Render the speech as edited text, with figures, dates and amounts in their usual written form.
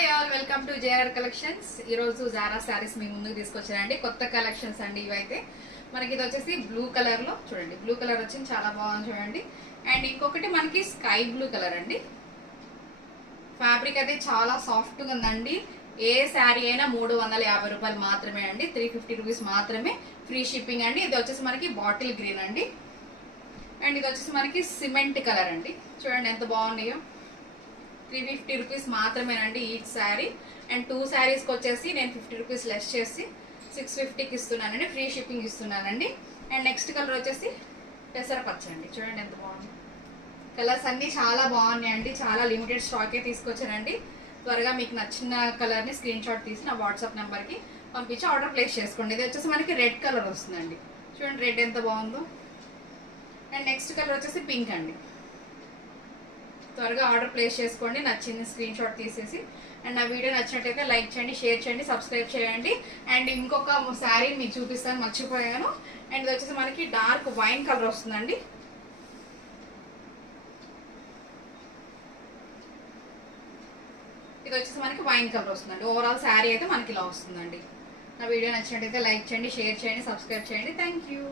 Hi all, welcome to JR collections. ఈరోజు Zara saris మీ ముందుకు తీసుకొచ్చానండి. కొత్త కలెక్షన్స్ అండి ఇవైతే. మనకి ఇది వచ్చేసి బ్లూ కలర్ లో చూడండి, బ్లూ కలర్ వచ్చింది, చాలా బాగుంది చూడండి. అండ్ ఇంకొకటి మనకి స్కై బ్లూ కలర్ అండి. ఫ్యాబ్రిక్ అయితే చాలా సాఫ్ట్ గా ఉందండి. ఏ శారీ అయినా 350 రూపాయలు మాత్రమే అండి, 350 రూపీస్ మాత్రమే, ఫ్రీ షిప్పింగ్ అండి. ఇది వచ్చేసి మనకి బాటిల్ గ్రీన్ అండి. అండ్ ఇది వచ్చేసి మనకి సిమెంట్ కలర్ అండి. చూడండి ఎంత బాగున్నాయో. 350 రూపీస్ మాత్రమేనండి ఈచ్ శారీ. అండ్ 2 శారీస్కి వచ్చేసి నేను 50 రూపీస్ లెస్ చేసి 650కి ఇస్తున్నానండి, ఫ్రీ షిప్పింగ్ ఇస్తున్నానండి. అండ్ నెక్స్ట్ కలర్ వచ్చేసి పెసర పచ్చ అండి. చూడండి ఎంత బాగుంది. కలర్స్ అన్నీ చాలా బాగున్నాయండి. చాలా లిమిటెడ్ స్టాకే తీసుకొచ్చానండి. త్వరగా మీకు నచ్చిన కలర్ని స్క్రీన్ షాట్ తీసి నా వాట్సాప్ నెంబర్కి పంపించి ఆర్డర్ ప్లేస్ చేసుకోండి. ఇది వచ్చేసి మనకి రెడ్ కలర్ వస్తుందండి. చూడండి రెడ్ ఎంత బాగుందో. అండ్ నెక్స్ట్ కలర్ వచ్చేసి పింక్ అండి. త్వరగా ఆర్డర్ ప్లేస్ చేసుకోండి, నచ్చింది స్క్రీన్ షాట్ తీసేసి. అండ్ నా వీడియో నచ్చినట్టయితే లైక్ చేయండి, షేర్ చేయండి, సబ్స్క్రైబ్ చేయండి. అండ్ ఇంకొక శారీ మీకు చూపిస్తాను, మర్చిపోయాను. అండ్ ఇది వచ్చేసి మనకి డార్క్ వైన్ కలర్ వస్తుందండి. ఇది వచ్చేసి మనకి వైన్ కలర్ వస్తుందండి. ఓవరాల్ శారీ అయితే మనకి ఇలా వస్తుందండి. నా వీడియో నచ్చినట్టయితే లైక్ చేయండి, షేర్ చేయండి, సబ్స్క్రైబ్ చేయండి. Thank you.